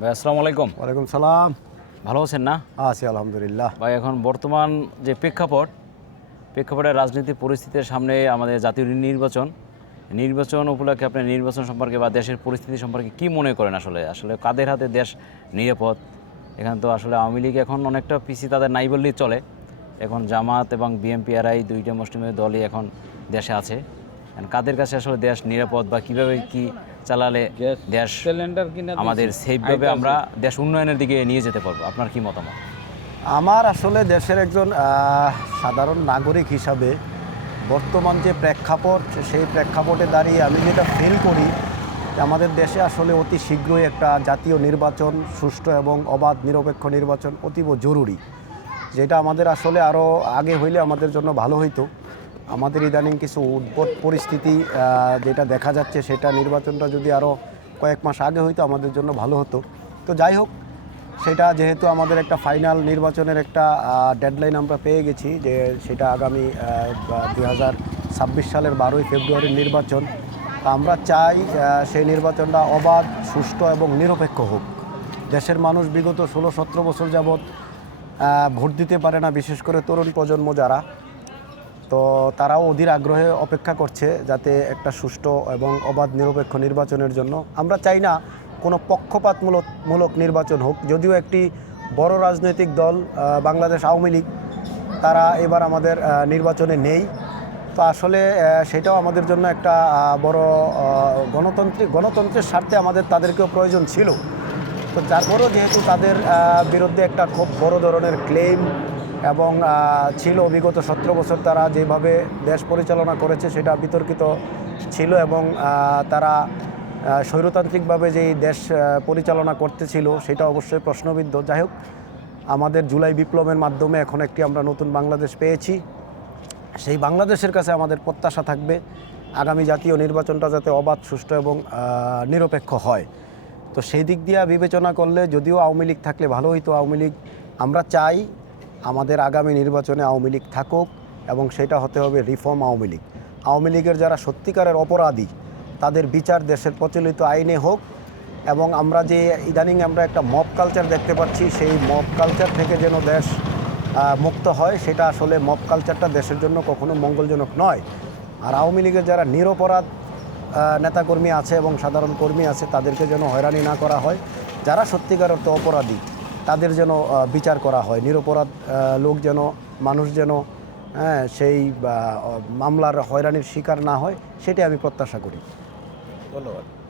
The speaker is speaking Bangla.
ভাই আসসালামু আলাইকুম। ওয়ালাইকুম সালাম। ভালো আছেন না? আছি আলহামদুলিল্লাহ। ভাই এখন বর্তমান যে প্রেক্ষাপটের রাজনৈতিক পরিস্থিতির সামনে আমাদের জাতীয় নির্বাচন উপলক্ষে আপনি নির্বাচন সম্পর্কে বা দেশের পরিস্থিতি সম্পর্কে কি মনে করেন? আসলে কাদের হাতে দেশ নিরাপদ? এখানে তো আসলে আওয়ামী লীগ এখন অনেকটা পিছিয়ে, তাদের নাই বললেই চলে। এখন জামাত এবং বিএনপি আরআই দুইটা মুসলিমের দলই এখন দেশে আছে। কাদের কাছে আসলে দেশ নিরাপদ বা কিভাবে কি চালালে দেশ আমাদের সেফভাবে আমরা দেশ উন্নয়নের দিকে নিয়ে যেতে পারবো? আপনার কি মতামত? আমার আসলে দেশের একজন সাধারণ নাগরিক হিসাবে বর্তমান যে প্রেক্ষাপট, সেই প্রেক্ষাপটে দাঁড়িয়ে আমি যেটা ফিল করি যে আমাদের দেশে আসলে অতি শীঘ্রই একটা জাতীয় নির্বাচন, সুষ্ঠু এবং অবাধ নিরপেক্ষ নির্বাচন অতীব জরুরি। যেটা আমাদের আসলে আরও আগে হইলে আমাদের জন্য ভালো হইতো। আমাদের ইদানিং কিছু উদ্ভট পরিস্থিতি যেটা দেখা যাচ্ছে, সেটা নির্বাচনটা যদি আরও কয়েক মাস আগে হইতো আমাদের জন্য ভালো হতো। তো যাই হোক, সেটা যেহেতু আমাদের একটা ফাইনাল নির্বাচনের একটা ডেডলাইন আমরা পেয়ে গেছি, যে সেটা আগামী 2026 সালের 12ই ফেব্রুয়ারির নির্বাচন। আমরা চাই সেই নির্বাচনটা অবাধ, সুষ্ঠু এবং নিরপেক্ষ হোক। দেশের মানুষ বিগত 16-17 বছর যাবৎ ভোট দিতে পারে না, বিশেষ করে তরুণ প্রজন্ম যারা, তো তারাও অধীর আগ্রহে অপেক্ষা করছে যাতে একটা সুষ্ঠু এবং অবাধ নিরপেক্ষ নির্বাচনের জন্য। আমরা চাই না কোনো পক্ষপাতমূলক নির্বাচন হোক। যদিও একটি বড় রাজনৈতিক দল বাংলাদেশ আওয়ামী লীগ, তারা এবার আমাদের নির্বাচনে নেই। তো আসলে সেটাও আমাদের জন্য একটা বড় গণতন্ত্রের স্বার্থে তাদেরকেও প্রয়োজন ছিল। তো তারপরেও যেহেতু তাদের বিরুদ্ধে একটা খুব বড় ধরনের ক্লেম এবং ছিল, বিগত 17 বছর তারা যেভাবে দেশ পরিচালনা করেছে সেটা বিতর্কিত ছিল, এবং তারা স্বৈরতান্ত্রিকভাবে যেই দেশ পরিচালনা করতেছিল সেটা অবশ্যই প্রশ্নবিদ্ধ। যাই হোক, আমাদের জুলাই বিপ্লবের মাধ্যমে এখন একটি আমরা নতুন বাংলাদেশ পেয়েছি। সেই বাংলাদেশের কাছে আমাদের প্রত্যাশা থাকবে আগামী জাতীয় নির্বাচনটা যাতে অবাধ, সুষ্ঠু এবং নিরপেক্ষ হয়। তো সেই দিক দিয়ে বিবেচনা করলে, যদিও আওয়ামী লীগ থাকলে ভালো হইতো, আমরা চাই আমাদের আগামী নির্বাচনে আওয়ামী লীগ থাকুক, এবং সেটা হতে হবে রিফর্ম আওয়ামী লীগ। আওয়ামী লীগের যারা সত্যিকারের অপরাধী, তাদের বিচার দেশের প্রচলিত আইনে হোক। এবং আমরা যে ইদানিং আমরা একটা মব কালচার দেখতে পাচ্ছি, সেই মব কালচার থেকে যেন দেশ মুক্ত হয়। সেটা আসলে মব কালচারটা দেশের জন্য কখনো মঙ্গলজনক নয়। আর আওয়ামী লীগের যারা নিরপরাধ নেতাকর্মী আছে এবং সাধারণ কর্মী আছে, তাদেরকে যেন হয়রানি না করা হয়। যারা সত্যিকার অর্থে অপরাধী, তাদের যেন বিচার করা হয়। নিরপরাধ মানুষ যেন সেই মামলার হয়রানির শিকার না হয়, সেটাই আমি প্রত্যাশা করি। ধন্যবাদ।